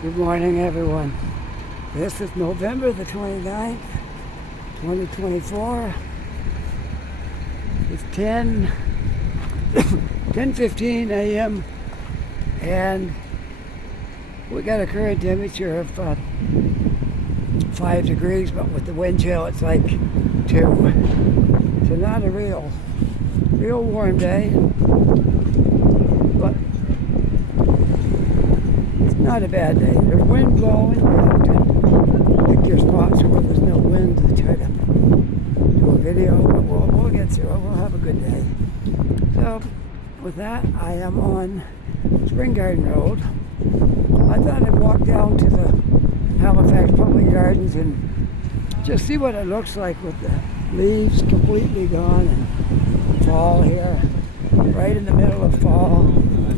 Good morning, everyone. This is November the 29th, 2024. It's 10:15 a.m. and we got a current temperature of 5 degrees, but with the wind chill it's like 2. So not a real warm day, but it's not a bad day. There's wind blowing. You have to pick your spots where there's no wind to try to do a video, but we'll get through it. We'll have a good day. So with that, I am on Spring Garden Road. I thought I'd walk down to the Halifax Public Gardens and just see what it looks like with the leaves completely gone and fall here, right in the middle of fall.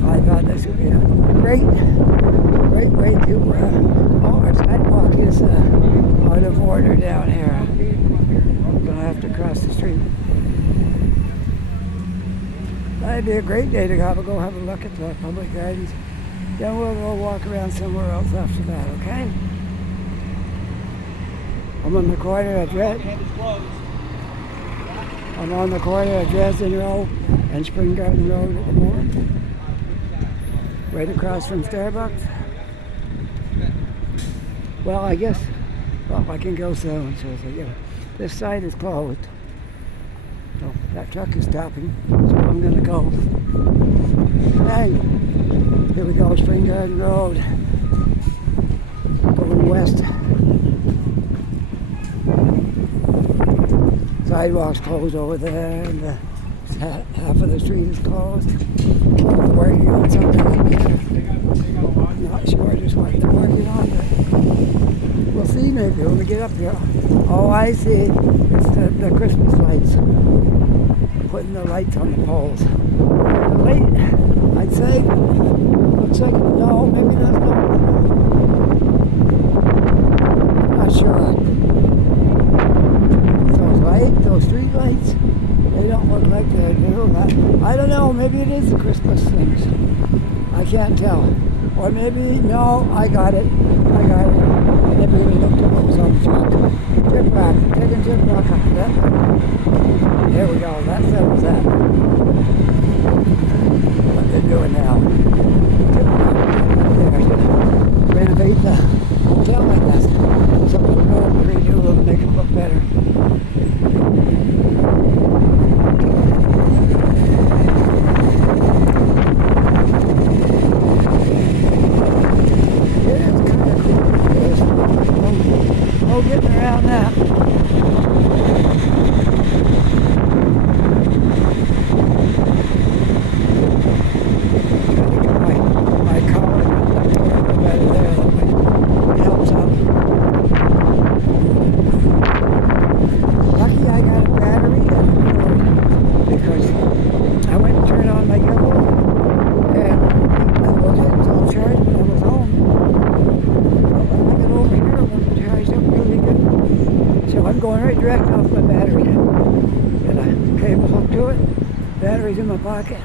I thought this would be a great way to, our sidewalk is out of order down here. I'm gonna have to cross the street. That'd be a great day to go have a look at the public gardens. Then we'll go walk around somewhere else after that, okay? I'm on the corner of Dresden Road and Spring Garden Road at the moment. Right across from Starbucks. Well, I guess, I can go soon. So this side is closed. So that truck is stopping. So I'm going to go. Hey, here we go, Spring Garden Road. Going west. Sidewalk's closed over there, and half of the street is closed. We're working on something like that. Not sure just what they're working on, but we'll see maybe when we get up here. Oh, I see. It's the Christmas lights. Putting the lights on the poles. Late, I'd say. Looks like, no, maybe that's not sure. Those street lights, they don't look like they're new. I don't know, maybe it is the Christmas things. I can't tell. Or maybe, no, I got it. I never even looked at what was on the truck. Chip rock, taking chip rock up that. There we go, that settles that. What they're doing now. Chip rock there to renovate the hotel like that. Something to go and redo them, make them look better. Getting around that. My collar better there. That helps out. Lucky I got a battery because I went and turned on my gimbal and it was all charged when I was home. When I got over here, it wasn't charged up really good. So I'm going right direct off my battery. Got a cable hooked to it, battery's in my pocket,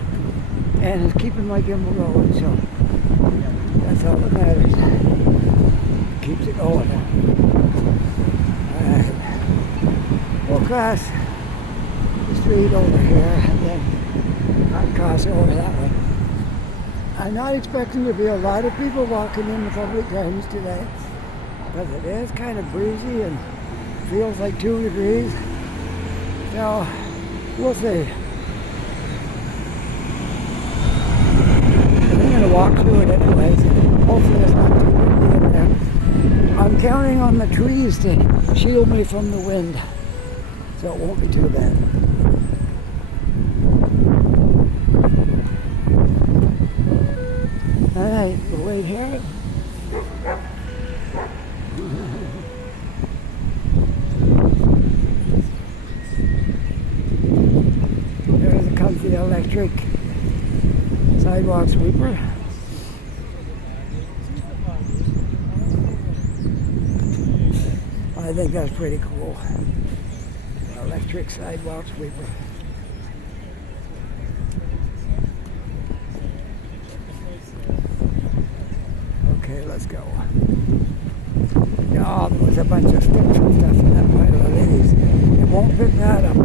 and it's keeping my gimbal rolling, so that's all that matters. Keeps it going. Alright. We'll cross the street over here and then I'll cross over that way. I'm not expecting there to be a lot of people walking in the public gardens today, because it is kind of breezy and feels like 2 degrees. So we'll see. I'm going to walk through it anyways. Hopefully it's not too windy in there. I'm counting on the trees to shield me from the wind, so it won't be too bad. Alright, we'll wait here. There's a comfy electric sidewalk sweeper. I think that's pretty cool. An electric sidewalk sweeper. let's go. Oh, there was a bunch of sticks and stuff in that pile of leaves. It won't pick that up.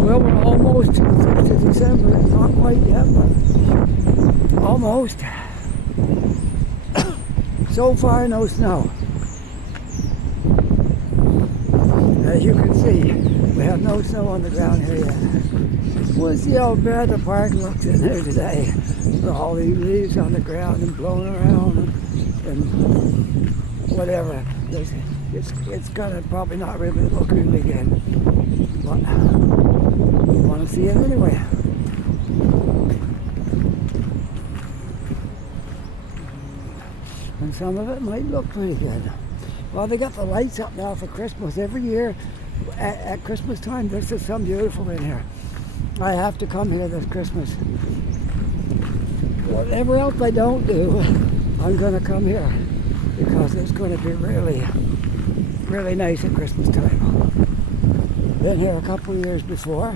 Well, we're almost to the 6th of December. It's not quite yet, but almost. So far, no snow. As you can see, we have no snow on the ground here yet. We'll see how bad the park looks in here today. With all these leaves on the ground and blowing around and whatever. It's gonna probably not really look really good. But we want to see it anyway. And some of it might look pretty good. Well, they got the lights up now for Christmas. Every year at Christmas time, there's just some beautiful in here. I have to come here this Christmas. Whatever else I don't do, I'm going to come here because it's going to be really, really nice at Christmas time. Been here a couple of years before.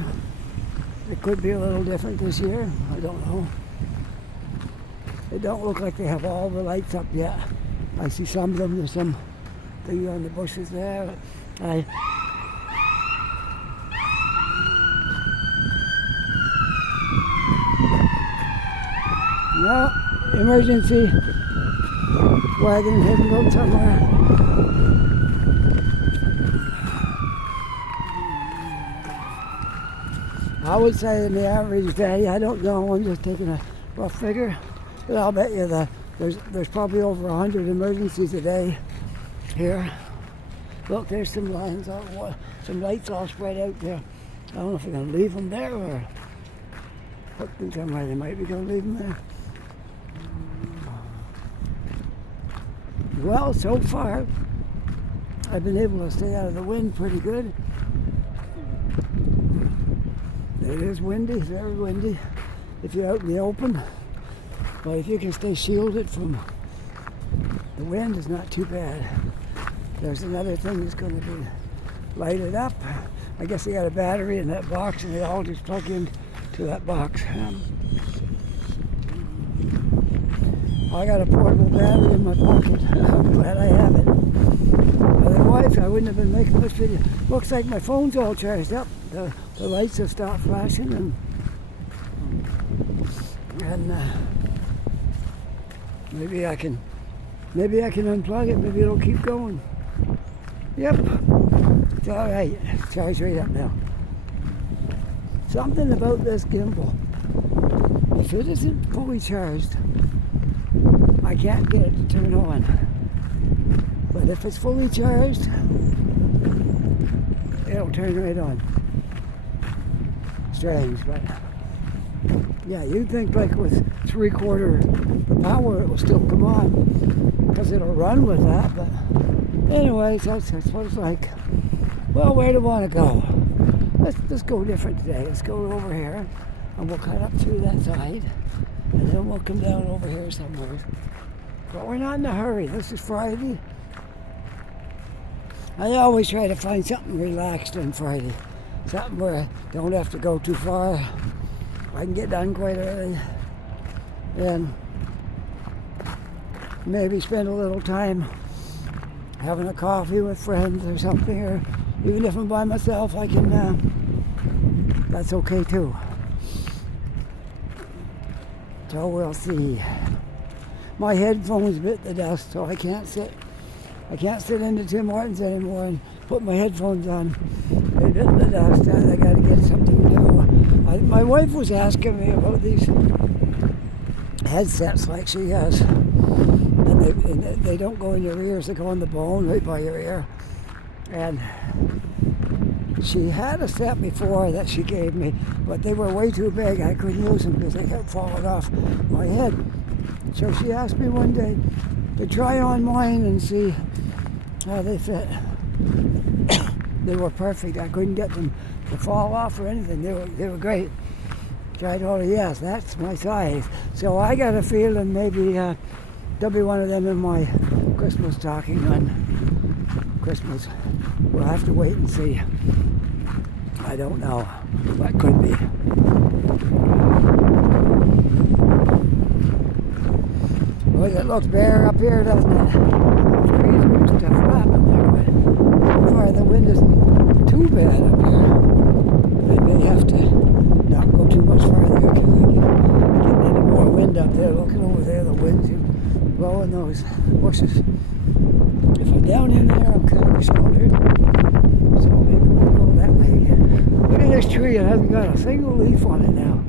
It could be a little different this year. I don't know. They don't look like they have all the lights up yet. I see some of them. There's some thing on the bushes there. No, emergency wagon heading out somewhere. I would say in the average day, I don't know, I'm just taking a rough figure, but I'll bet you that there's probably over 100 emergencies a day here. Look, there's some lines, some lights all spread out there. I don't know if they're going to leave them there or put them somewhere. They might be going to leave them there. Well, so far, I've been able to stay out of the wind pretty good. It is windy, very windy, if you're out in the open. But if you can stay shielded from the wind, it's not too bad. There's another thing that's going to be lighted up. I guess they got a battery in that box, and they all just plug into that box. I got a portable battery in my pocket. I'm glad I have it. Otherwise, I wouldn't have been making this video. Looks like my phone's all charged up. The lights have stopped flashing, and maybe I can unplug it. Maybe it'll keep going. Yep, it's all right. It's charged right up now. Something about this gimbal. If it isn't fully charged, I can't get it to turn on. But if it's fully charged, it'll turn right on. Strange, but yeah, you'd think like with 3/4 the power it will still come on because it'll run with that. But anyways, that's what it's like. Well, where do I want to go? Let's go different today. Let's go over here, and we'll cut up through that side, and then we'll come down over here somewhere. But we're not in a hurry. This is Friday. I always try to find something relaxed on Friday. Something where I don't have to go too far. I can get done quite early. And maybe spend a little time having a coffee with friends or something. Or even if I'm by myself, I can, that's okay too. So we'll see. My headphones bit the dust, so I can't sit into Tim Hortons anymore and put my headphones on. They bit the dust. I got to get something new. My wife was asking me about these headsets like she has. And they don't go in your ears, they go on the bone right by your ear. And she had a set before that she gave me, but they were way too big. I couldn't use them because they kept falling off my head. So she asked me one day to try on mine and see how they fit. They were perfect. I couldn't get them to fall off or anything. They were great. So I told her, yes, that's my size. So I got a feeling maybe there'll be one of them in my Christmas stocking on Christmas. We'll have to wait and see. I don't know. That could be. Well, it looks bare up here, doesn't it? Trees are just flapping there, but so far the wind isn't too bad up here. They may have to not go too much farther because I get any more wind up there. Looking over there, the wind's blowing those bushes. If I'm down in there, I'm kind of sheltered, so maybe we'll go that way again. Look at this tree, it hasn't got a single leaf on it now.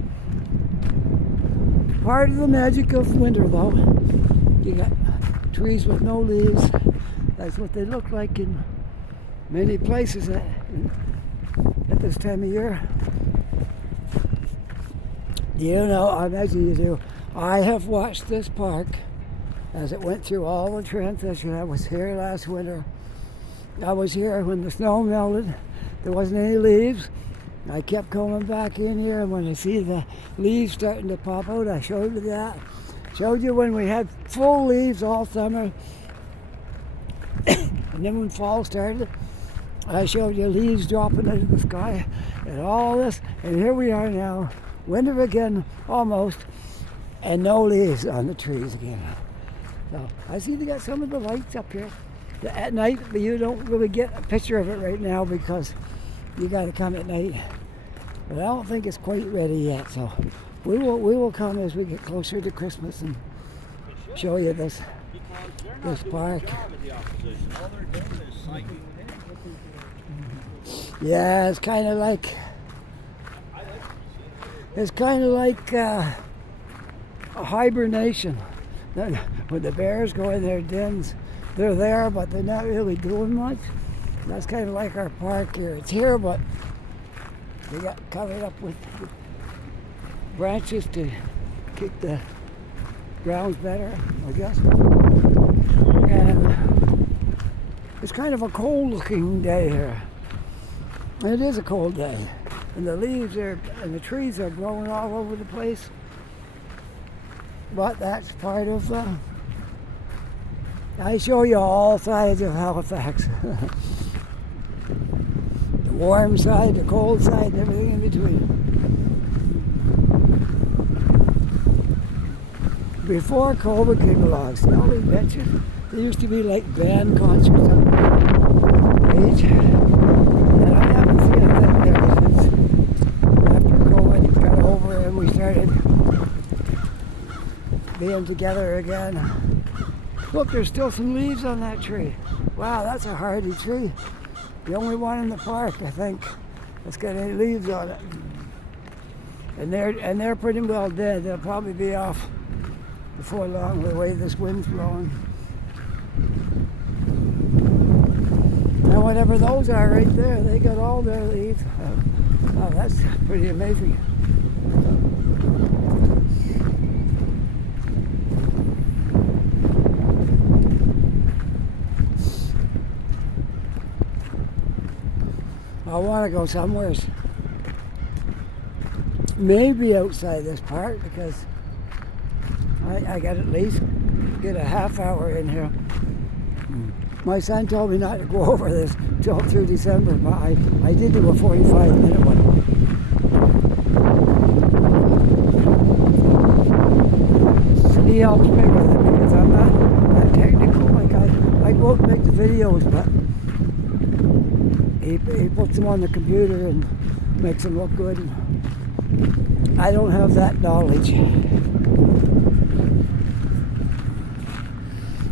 Part of the magic of winter, though. You got trees with no leaves. That's what they look like in many places at this time of year. You know, I imagine you do. I have watched this park as it went through all the transition. I was here last winter. I was here when the snow melted. There wasn't any leaves. I kept coming back in here, and when I see the leaves starting to pop out, I showed you that. Showed you when we had full leaves all summer. And then when fall started, I showed you leaves dropping into the sky and all this. And here we are now, winter again, almost, and no leaves on the trees again. So I see they got some of the lights up here at night, but you don't really get a picture of it right now because you got to come at night. But I don't think it's quite ready yet, so we will come as we get closer to Christmas and show you this park. Yeah, it's kind of like a hibernation. When the bears go in their dens, they're there, but they're not really doing much. That's kind of like our park here. It's here, but they got covered up with branches to keep the grounds better, I guess. And it's kind of a cold-looking day here. It is a cold day, and the leaves and the trees are blowing all over the place. But that's part of. I show you all sides of Halifax. The warm side, the cold side, and everything in between. Before COVID came along, see all these benches? There used to be like band concerts on the page. And I haven't seen a thing there since after COVID got over and we started being together again. Look, there's still some leaves on that tree. Wow, that's a hardy tree. The only one in the park, I think, that's got any leaves on it. And they're pretty well dead. They'll probably be off before long the way this wind's blowing. And whatever those are right there, they got all their leaves. Oh, that's pretty amazing. I want to go somewhere, maybe outside this park, because I got at least get a half hour in here. My son told me not to go over this till through December, but I did do a 45-minute one. He helps me with it because I'm not that technical. Like I go out and make the videos, but he puts them on the computer and makes them look good. I don't have that knowledge.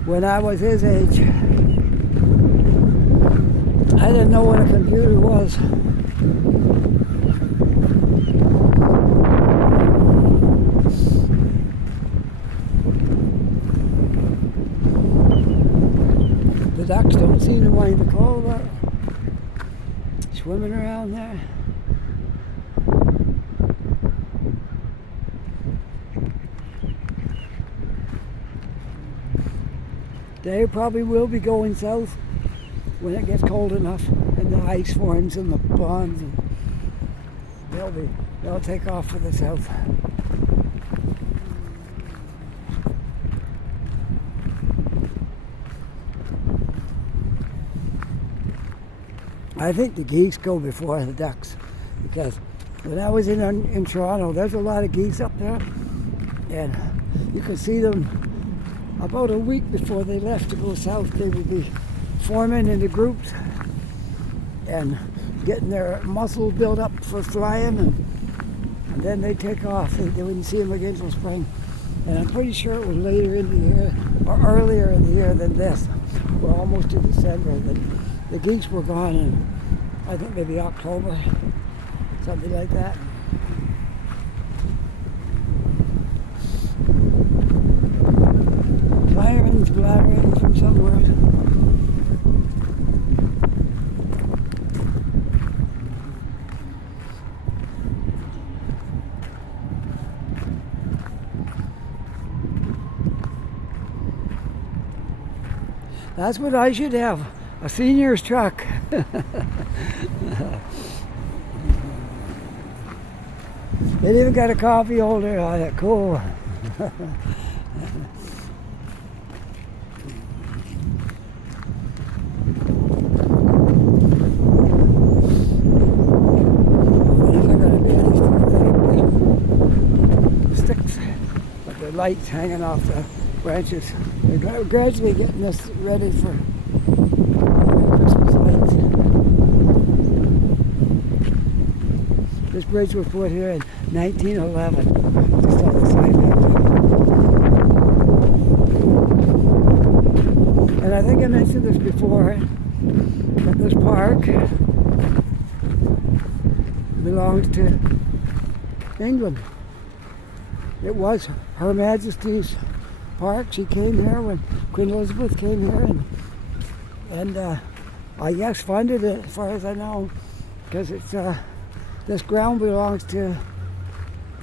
When I was his age, I didn't know what a computer was. The ducks don't seem to mind the cold, but swimming around there. They probably will be going south when it gets cold enough and the ice forms in the ponds, and they'll take off for the south. I think the geese go before the ducks Because when I was in Toronto, there's a lot of geese up there, and you could see them about a week before they left to go south. They would be forming into groups and getting their muscle built up for flying, and then they take off. They wouldn't see them again until spring. And I'm pretty sure it was later in the year, or earlier in the year than this. We're almost to December. The geese were gone in, I think, maybe October, something like that. Sirens blaring from somewhere. That's what I should have, a senior's truck. It even got a coffee holder on it, cool. Sticks, but the lights hanging off the branches. They're gradually getting this ready for Christmas lights. This bridge was put here in 1911, just on the side there. And I think I mentioned this before, but this park belongs to England. It was Her Majesty's park. She came here when Queen Elizabeth came here, and I guess funded it, as far as I know, because it's this ground belongs to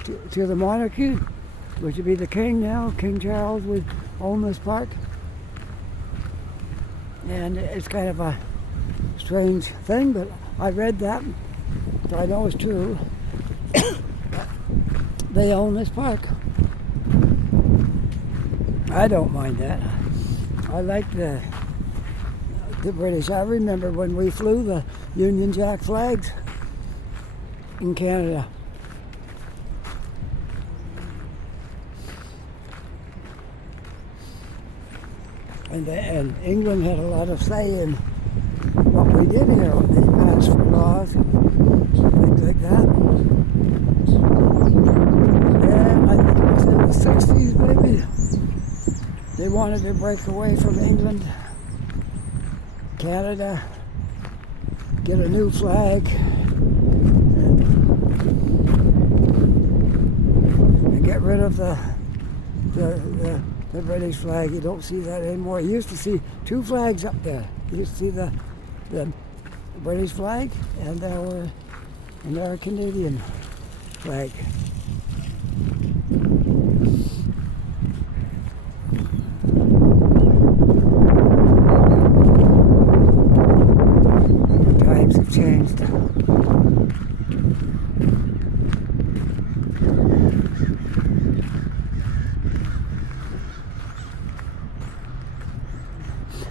the monarchy, which would be the king now. King Charles would own this park, and it's kind of a strange thing, but I read that, so I know it's true. They own this park. I don't mind that. I like the British. I remember when we flew the Union Jack flags in Canada. And England had a lot of say in what we did here. They passed for laws and things like that. And I think it was in the 60s maybe. They wanted to break away from England, Canada, get a new flag, and get rid of the British flag. You don't see that anymore. You used to see two flags up there. You used to see the British flag and our Canadian flag. Times have changed.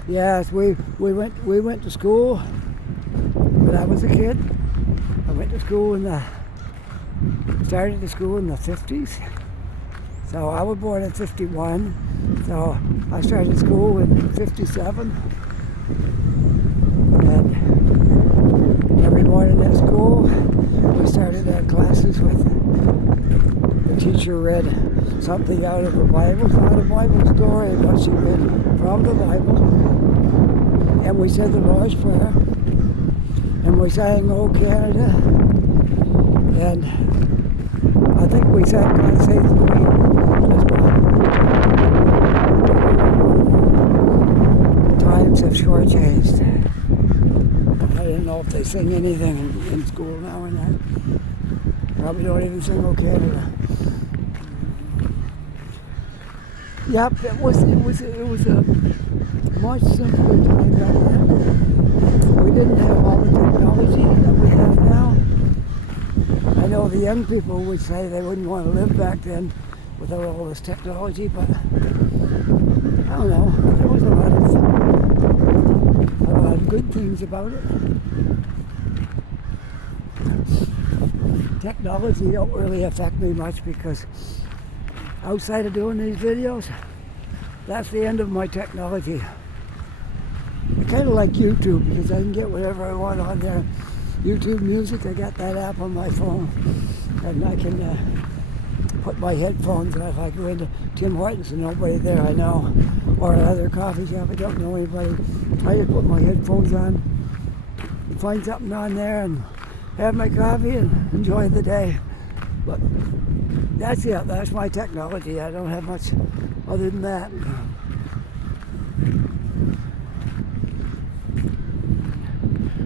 Yes, we went to school when I was a kid. I went to school started the school in the 50s. So I was born in 51. So I started school in 57. And every morning at school, we started our classes with the teacher read something out of the Bible, not a Bible story, but she read from the Bible. And we said the Lord's Prayer, and we sang "O Canada," and I think we sang "God Save the Queen" as well. Times have shortchanged. I don't know if they sing anything in school now or not. Probably don't even sing "O Canada." Yep, it was a much simpler time back then. We didn't have all the technology that we have now. I know the young people would say they wouldn't want to live back then without all this technology, but I don't know. There was a lot of good things about it. technology don't really affect me much because outside of doing these videos, that's the end of my technology. I kind of like YouTube because I can get whatever I want on there. YouTube Music, I got that app on my phone, and I can put my headphones on. If I go into Tim Hortons and nobody there I know, or another coffee shop I don't know anybody, I just put my headphones on, find something on there, and have my coffee and enjoy the day. But that's it. That's my technology. I don't have much other than that.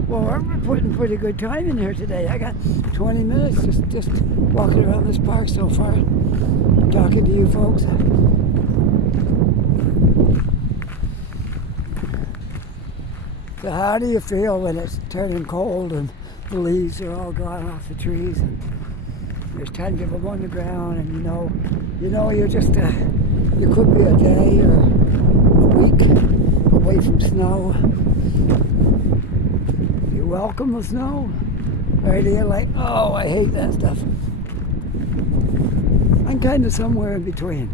Well, we're putting pretty good time in here today. I got 20 minutes just walking around this park so far, talking to you folks. So how do you feel when it's turning cold and the leaves are all gone off the trees and there's tons of them on the ground, and you know you're just you could be a day or a week away from snow. You welcome the snow, or do you like, oh, I hate that stuff? I'm kind of somewhere in between.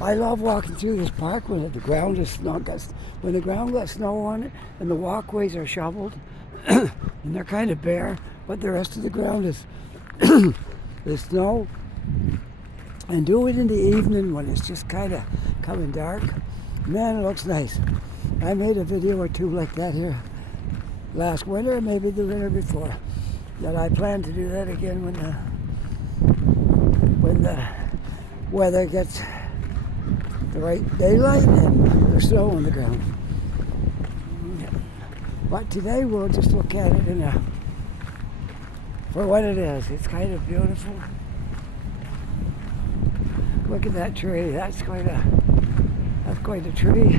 I love walking through this park when the ground is when the ground got snow on it and the walkways are shoveled and they're kind of bare, but the rest of the ground is the snow. And do it in the evening when it's just kind of coming dark. Man, it looks nice. I made a video or two like that here last winter, maybe the winter before. That I plan to do that again when the weather gets the right daylight and there's snow on the ground. But today we'll just look at it for what it is. It's kind of beautiful. Look at that tree. That's quite a tree.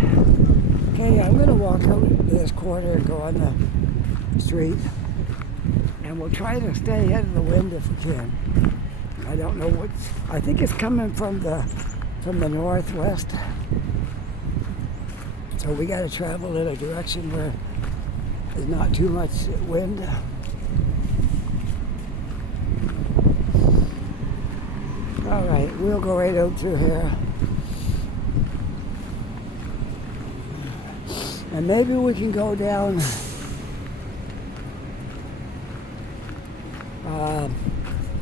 Okay, I'm gonna walk out this corner and go on the street, and we'll try to stay ahead of the wind if we can. I don't know I think it's coming from the northwest, so we got to travel in a direction where there's not too much wind. All right, we'll go right out through here, and maybe we can go down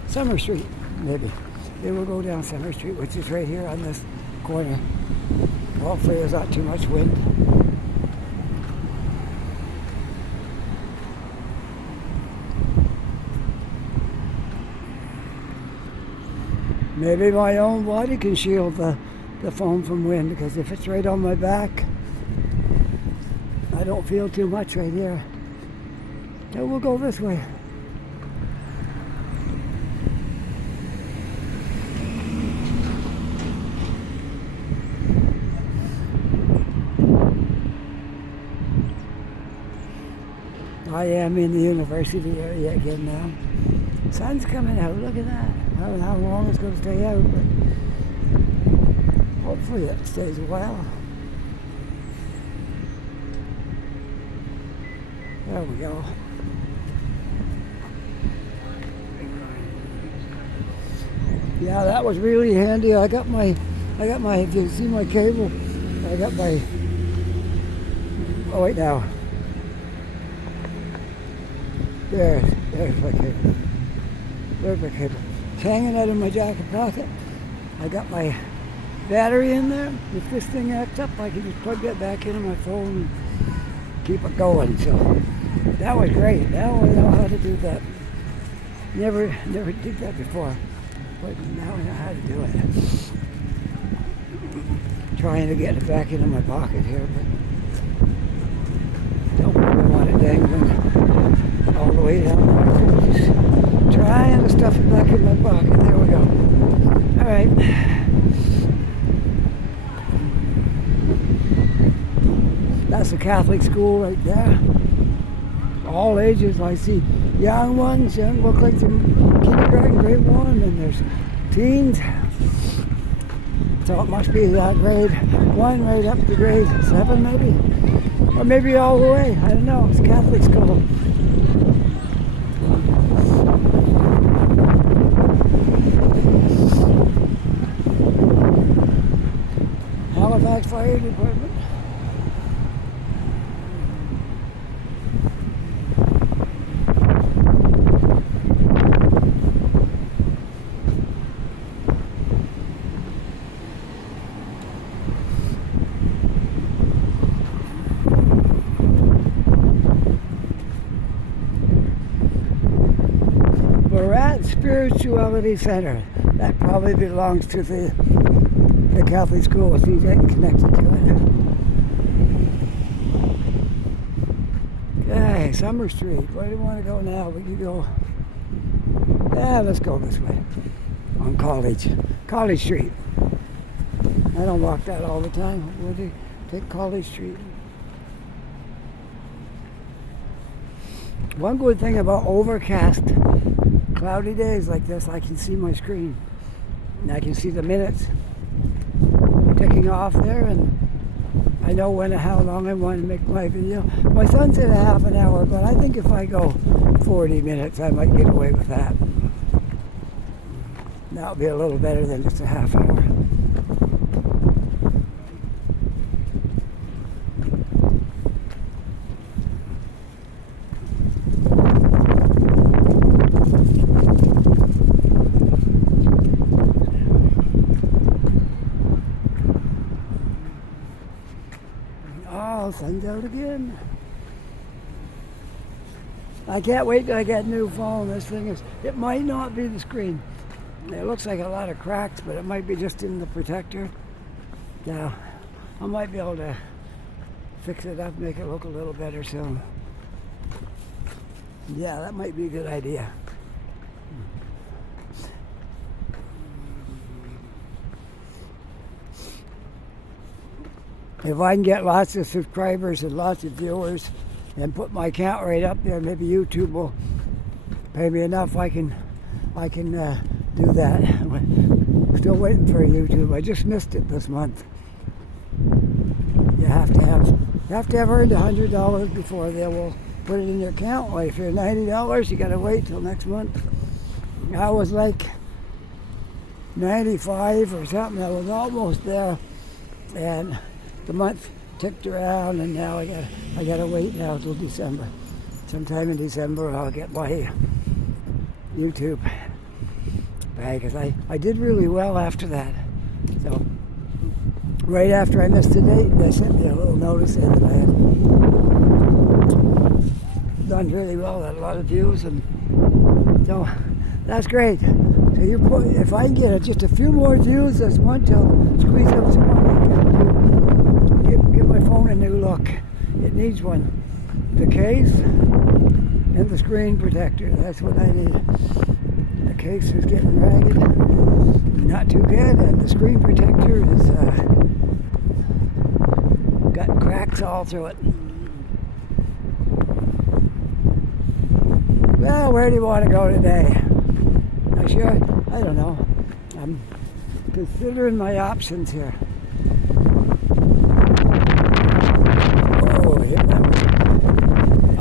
Summer Street. Maybe we'll go down Summer Street, which is right here on this corner. Hopefully there's not too much wind. Maybe my own body can shield the foam from wind, because if it's right on my back, I don't feel too much right here. So we'll go this way. I am in the university area again now. Sun's coming out, look at that. I don't know how long it's going to stay out, but hopefully it stays a while. There we go. Yeah, that was really handy. I got my, if you see my cable, I got my, oh wait now. There's my cable. There's my cable. It's hanging out of my jacket pocket. I got my battery in there. If this thing acts up, I can just plug that back into my phone and keep it going. So that was great. Now I know how to do that. Never did that before, but now I know how to do it. Trying to get it back into my pocket here, but don't really want it dangling all the way down there. Just trying to stuff it back in my pocket. There we go. All right. That's a Catholic school right there. All ages. I see young ones, look like they're kindergarten, grade 1, and there's teens. So it must be grade 1 right up to grade 7 maybe. Or maybe all the way. I don't know. It's a Catholic school. highway department. Spirituality Center. That probably belongs to the Catholic school. It's connected to it. Okay, Summer Street. Where do you want to go now? We can go. Yeah, let's go this way. On College Street. I don't walk that all the time. Would you take College Street? One good thing about overcast, cloudy days like this, I can see my screen. And I can see the minutes ticking off there, and I know when and how long I want to make my video. My son said a half an hour, but I think if I go 40 minutes, I might get away with that. That'll be a little better than just a half hour. Sun's out again. I can't wait till I get a new phone. This thing it might not be the screen. It looks like a lot of cracks, but it might be just in the protector. Yeah, I might be able to fix it up, make it look a little better soon. Yeah, that might be a good idea. If I can get lots of subscribers and lots of viewers and put my account right up there, maybe YouTube will pay me enough. I can do that. I'm still waiting for YouTube. I just missed it this month. You have to have earned $100 before they will put it in your account. Well, if you're $90, you got to wait till next month. I was like 95 or something. I was almost there, and the month ticked around, and now I gotta wait now till December. Sometime in December I'll get my YouTube back, because I did really well after that. So right after I missed the date, they sent me a little notice that I had done really well, had a lot of views, and so that's great. So if I can get just a few more views this month, till squeeze up some money, give my phone a new look. It needs one. The case and the screen protector. That's what I need. The case is getting ragged, not too good, and the screen protector is got cracks all through it. Well, where do you want to go today? I don't know. I'm considering my options here. Oh, yeah.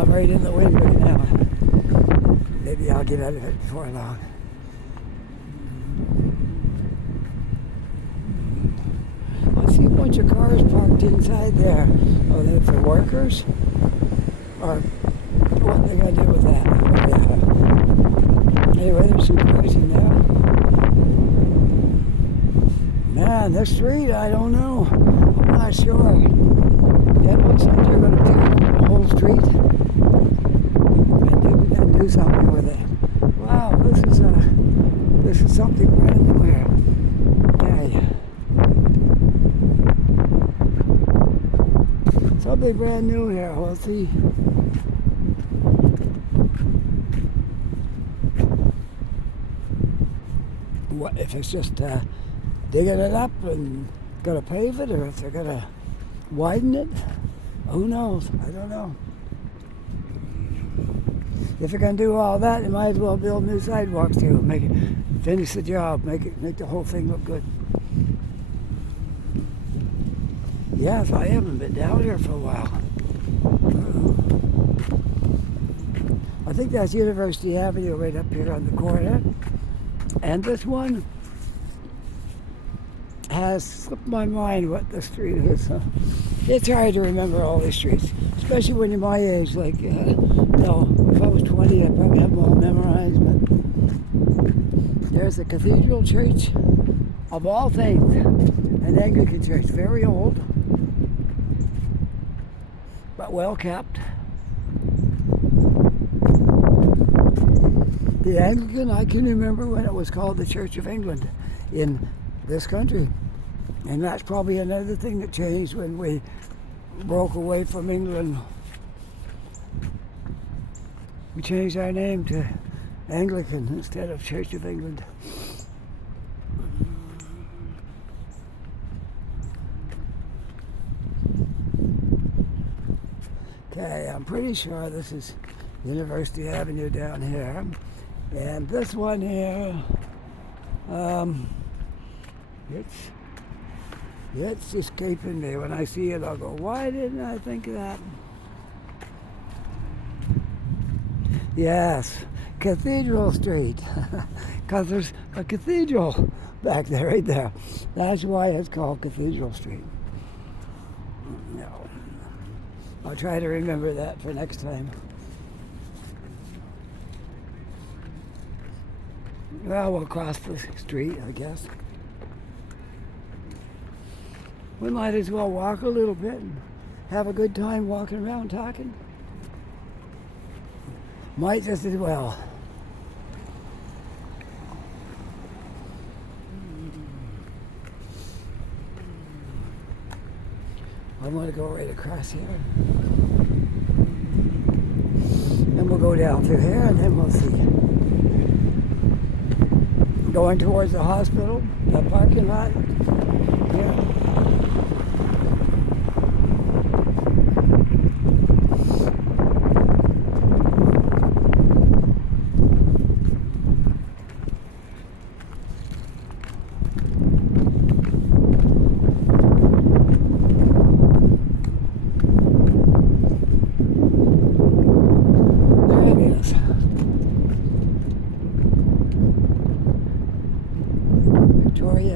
I'm right in the wind right now. Maybe I'll get out of it before long. I see a bunch of cars parked inside there. Oh, they're for workers? Or what are they going to do with that? Oh, yeah. Anyway, there's some cars in there. Man, this street, I don't know. I'm not sure. It looks like they're going to take the whole street and do something with it. Wow, this is something brand new here. Okay. Something brand new here. We'll see. What if it's just digging it up and gonna pave it, or if they're gonna widen it? Who knows? I don't know. If they're gonna do all that, they might as well build new sidewalks too. Finish the job, make the whole thing look good. Yes, I haven't been down here for a while. I think that's University Avenue right up here on the corner. And this one has slipped my mind what the street is. It's hard to remember all these streets, especially when you're my age. Like, no, if I was 20, I'd probably have them all memorized. But there's the Cathedral Church, of all things, an Anglican church, very old, but well kept. The Anglican, I can remember when it was called the Church of England in this country. And that's probably another thing that changed when we broke away from England. We changed our name to Anglican instead of Church of England. Okay, I'm pretty sure this is University Avenue down here. And this one here, it's escaping me. When I see it, I'll go, why didn't I think of that? Yes, Cathedral Street, because there's a cathedral back there, right there. That's why it's called Cathedral Street. No, I'll try to remember that for next time. Well, we'll cross the street, I guess. We might as well walk a little bit and have a good time walking around talking. Might just as well. I'm going to go right across here. And we'll go down through here and then we'll see. Going towards the hospital, the parking lot. Yeah.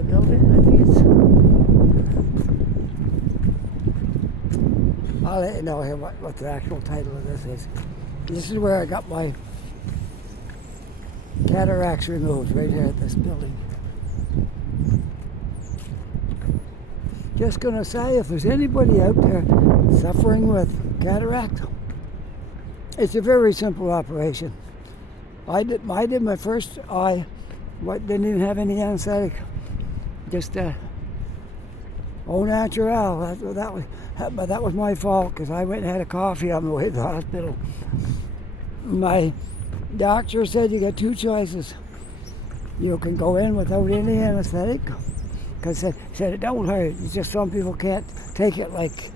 Building, I think it's. I'll let you know here what the actual title of this is. This is where I got my cataracts removed, right here at this building. Just gonna say, if there's anybody out there suffering with cataract, it's a very simple operation. I did my first eye, didn't even have any anesthetic. Just au naturel. But that was my fault because I went and had a coffee on the way to the hospital. My doctor said you get two choices. You can go in without any anesthetic, because he said it don't hurt. It's just some people can't take it like,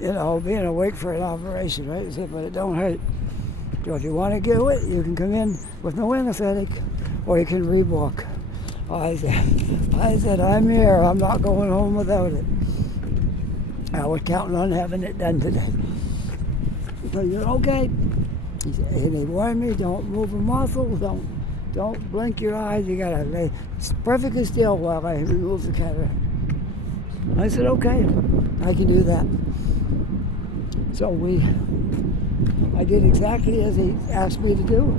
being awake for an operation, right? He said, but it don't hurt. So if you want to do it, you can come in with no anesthetic, or you can rebook. I said, I'm here. I'm not going home without it. I was counting on having it done today. So he said, okay. And he warned me, don't move a muscle, don't blink your eyes. You gotta lay perfectly still while I remove the cataract. I said, okay, I can do that. So I did exactly as he asked me to do.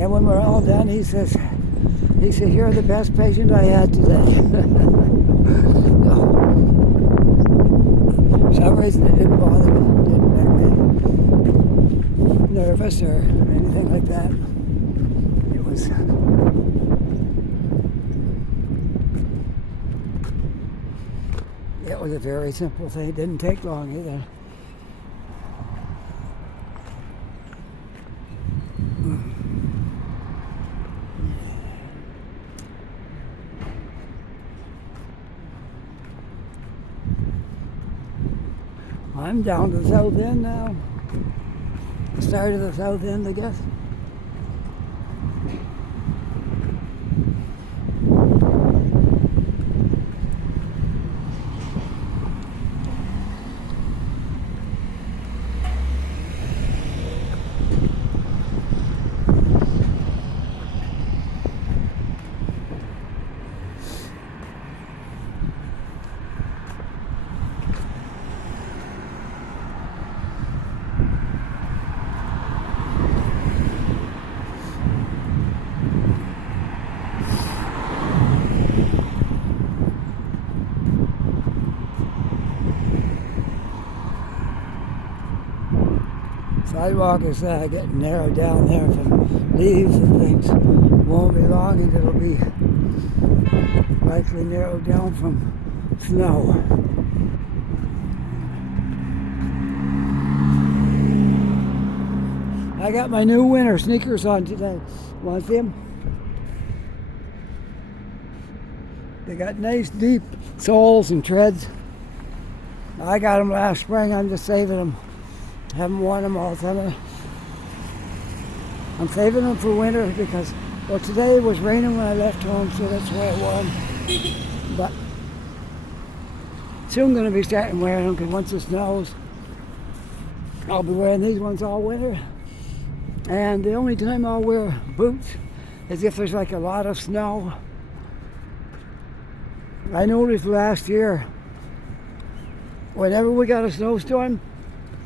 And when we're all done, he says, you're the best patient I had today. For some reason it didn't bother me. It didn't make me nervous or anything like that. It was a very simple thing. It didn't take long either. I'm down to the south end now. The start of the south end, I guess. sidewalk is getting narrowed down there from leaves and things. Won't be long and it'll be likely narrowed down from snow. I got my new winter sneakers on today. Want to see them? They got nice deep soles and treads. I got them last spring. I'm just saving them. Haven't worn them all summer. I'm saving them for winter because, well, today it was raining when I left home, so that's why I wore them. But soon going to be starting wearing them because once it snows, I'll be wearing these ones all winter. And the only time I'll wear boots is if there's like a lot of snow. I noticed last year, whenever we got a snowstorm,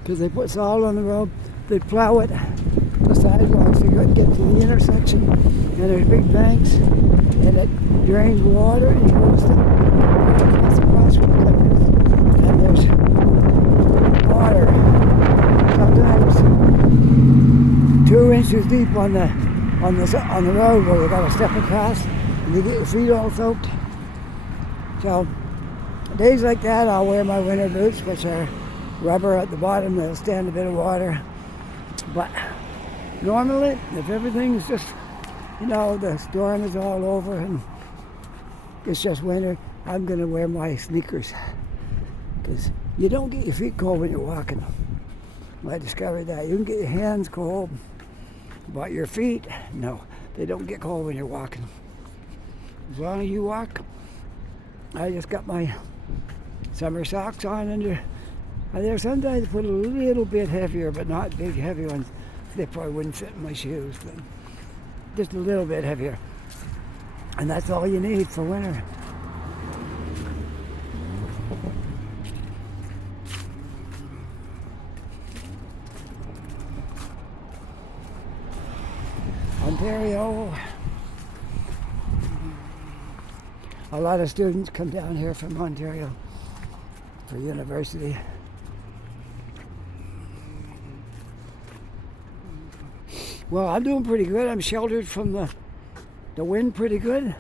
because they put salt on the road, they'd plow it, the sidewalks, they couldn't get to the intersection, and there's big banks, and it drains water, and it goes across from the clippers, and there's water, sometimes 2 inches deep on the road where you got to step across, and you get your feet all soaked. So days like that, I'll wear my winter boots, which are rubber at the bottom that'll stand a bit of water. But normally, if everything's just, the storm is all over and it's just winter, I'm going to wear my sneakers. Because you don't get your feet cold when you're walking. I discovered that. You can get your hands cold, but your feet, no, they don't get cold when you're walking. As long as you walk, I just got my summer socks on under. There sometimes I put a little bit heavier, but not big heavy ones. They probably wouldn't fit in my shoes. But just a little bit heavier. And that's all you need for winter. Ontario. A lot of students come down here from Ontario for university. Well, I'm doing pretty good. I'm sheltered from the wind pretty good.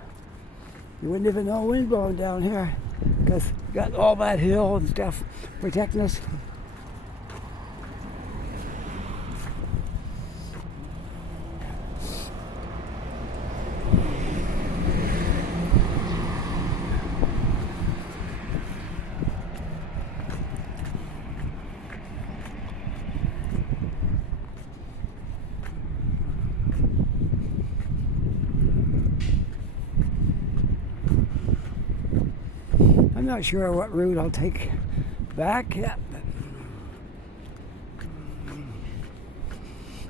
You wouldn't even know wind blowing down here because we got all that hill and stuff protecting us. I'm not sure what route I'll take back yet.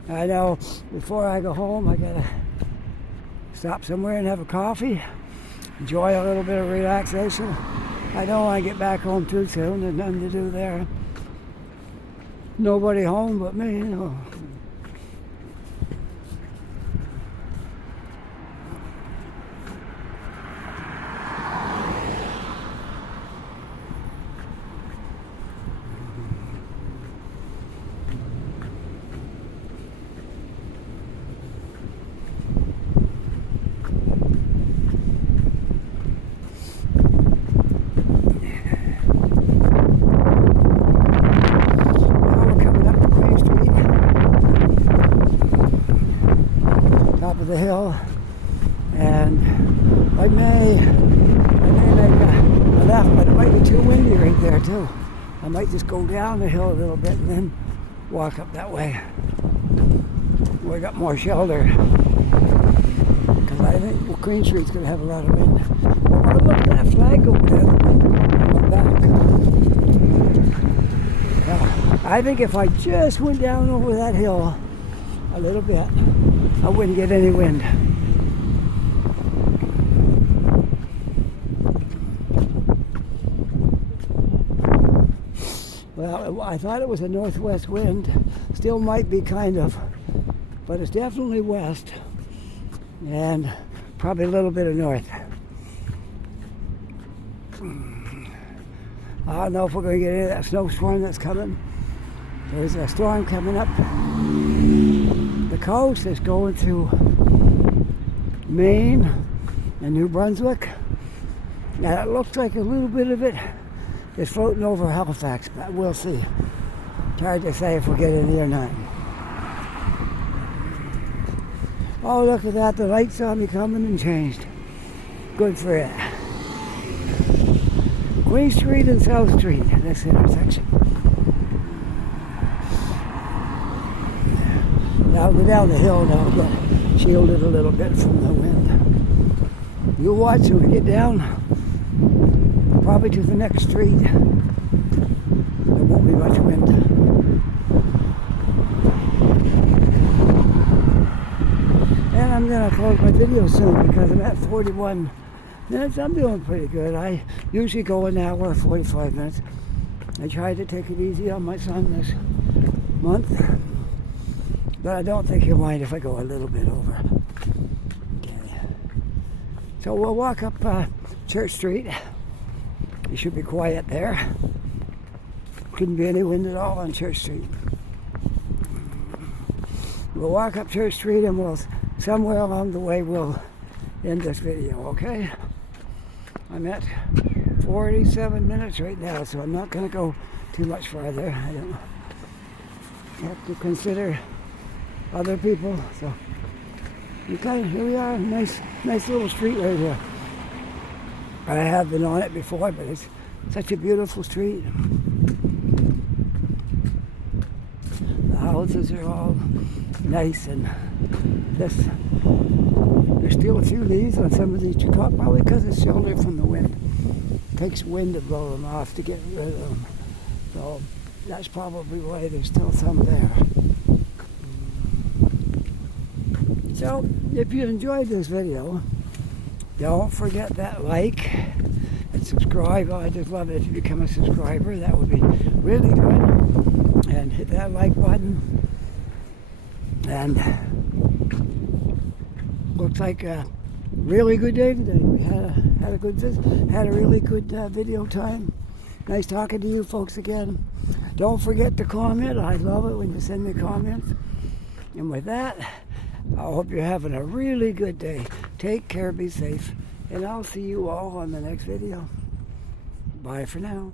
I know before I go home I gotta stop somewhere and have a coffee, enjoy a little bit of relaxation. I don't want to get back home too soon. There's nothing to do there. Nobody home but me. The hill, and I may make a left, but it might be too windy right there too. I might just go down the hill a little bit and then walk up that way. We got more shelter because I think Queen Street's going to have a lot of wind. But when I look at that flag over there, the wind going back. Yeah, I think if I just went down over that hill a little bit, I wouldn't get any wind. Well, I thought it was a northwest wind. Still might be kind of, but it's definitely west and probably a little bit of north. I don't know if we're going to get any of that snowstorm that's coming. There's a storm coming up the coast. It's going through Maine and New Brunswick. Now it looks like a little bit of it is floating over Halifax, but we'll see. It's hard to say if we'll get any or not. Oh, look at that. The light saw me coming and changed. Good for it. Queen Street and South Street, this intersection. Now I'll go down the hill now, get shielded a little bit from the wind. You watch when we get down, probably to the next street. There won't be much wind. And I'm going to close my video soon because I'm at 41 minutes. I'm doing pretty good. I usually go an hour, 45 minutes. I tried to take it easy on my son this month, but I don't think he'll mind if I go a little bit over. Okay. So we'll walk up Church Street. It should be quiet there. Couldn't be any wind at all on Church Street. We'll walk up Church Street and we'll somewhere along the way we'll end this video, okay? I'm at 47 minutes right now, so I'm not going to go too much farther. I don't have to consider other people. So, okay, here we are. Nice little street right here. I have been on it before, but it's such a beautiful street. The houses are all nice, and there's still a few leaves on some of these treetops, probably because it's sheltered from the wind. It takes wind to blow them off to get rid of them. So that's probably why there's still some there. So if you enjoyed this video, don't forget that like and subscribe. Oh, I just love it if you become a subscriber. That would be really good. And hit that like button. And looks like a really good day today. We had a good visit, had a really good video time. Nice talking to you folks again. Don't forget to comment. I love it when you send me comments. And with that, I hope you're having a really good day. Take care, be safe, and I'll see you all on the next video. Bye for now.